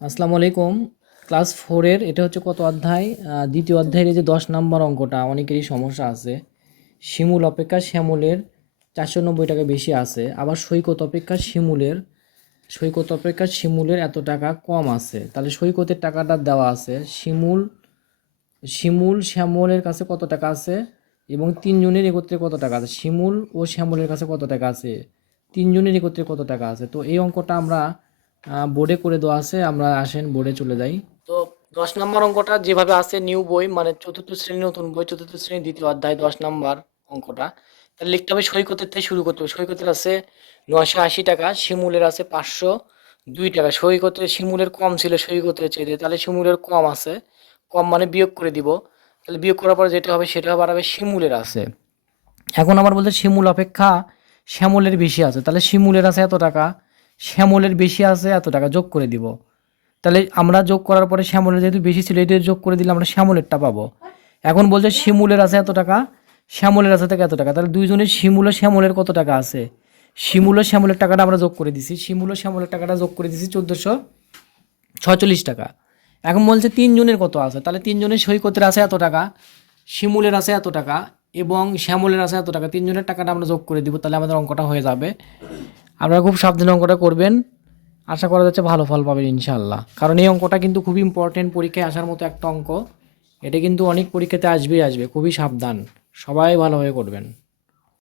আসসালামু আলাইকুম। ক্লাস ফোরের এটা হচ্ছে কত অধ্যায়? দ্বিতীয় অধ্যায়ের যে দশ নম্বর অঙ্কটা, অনেকেরই সমস্যা আছে। শিমুল অপেক্ষা শ্যামলের চারশো নব্বই টাকা বেশি আছে। আবার সৈকত অপেক্ষা শিমুলের, সৈকত অপেক্ষা শিমুলের এত টাকা কম আছে। তাহলে সৈকতের টাকাটা দেওয়া আছে। শিমুল শিমুল শ্যামলের কাছে কত টাকা আছে? এবং তিনজনের একত্রে কত টাকা আছে? শিমুল ও শ্যামলের কাছে কত টাকা আছে? তিনজনের একত্রে কত টাকা আছে? তো এই অঙ্কটা আমরা বোর্ডে করে দেওয়া আছে, আমরা আসেন বোর্ডে চলে যাই। তো দশ নম্বর অঙ্কটা যেভাবে আছে নিউ বই মানে চতুর্থ শ্রেণি নতুন বই, চতুর্থ শ্রেণি দ্বিতীয় অধ্যায়, দশ নম্বর অঙ্কটা। তাহলে লিখতে হবে সৈকতের থেকে শুরু করতে হবে। সৈকতের আছে নশো আশি টাকা, শিমুলের আছে পাঁচশো দুই টাকা। সৈকতের শিমুলের কম ছিল, সৈকতের চেয়ে তাহলে শিমুলের কম আছে, কম মানে বিয়োগ করে দিব। তাহলে বিয়োগ করার পরে যেটা হবে, সেটা হবে শিমুলের আছে। এখন আমার বলতে শিমুল অপেক্ষা শ্যামলের বেশি আছে। তাহলে শিমুলের আছে এত টাকা শ্যামলের বেশি আছে, এত টাকা যোগ করে দিব। তাহলে আমরা যোগ করার পরে শ্যামলের যেহেতু বেশি ছিল এটা যোগ করে দিলে আমরা শ্যামলেরটা পাবো। এখন বলছে শিমুলের আছে এত টাকা, শ্যামলের আছে থেকে এত টাকা। তাহলে দুইজনের শিমুল ও শ্যামলের কত টাকা আছে? শিমুল ও শ্যামলের টাকাটা আমরা যোগ করে দিছি। শিমুল ও শ্যামলের টাকাটা যোগ করে দিছি চোদ্দোশো ছচল্লিশ টাকা। এখন বলছে তিনজনের কত আছে? তাহলে তিনজনের সৈকতের আছে এত টাকা, শিমুলের আছে এত টাকা এবং শ্যামলের আছে এত টাকা। তিনজনের টাকাটা আমরা যোগ করে দিব, তাহলে আমাদের অঙ্কটা হয়ে যাবে। আপনারা খুব সাবধানে অঙ্কটা করবেন। আশা করা যাচ্ছে ভালো ফল পাবেন ইনশাল্লাহ কারণ এই অঙ্কটা কিন্তু খুব ইম্পর্টেন্ট পরীক্ষায় আসার মতো একটা অঙ্ক। এটা কিন্তু অনেক পরীক্ষাতে আসবেই আসবে। খুবই সাবধান। সবাই ভালোভাবে করবেন।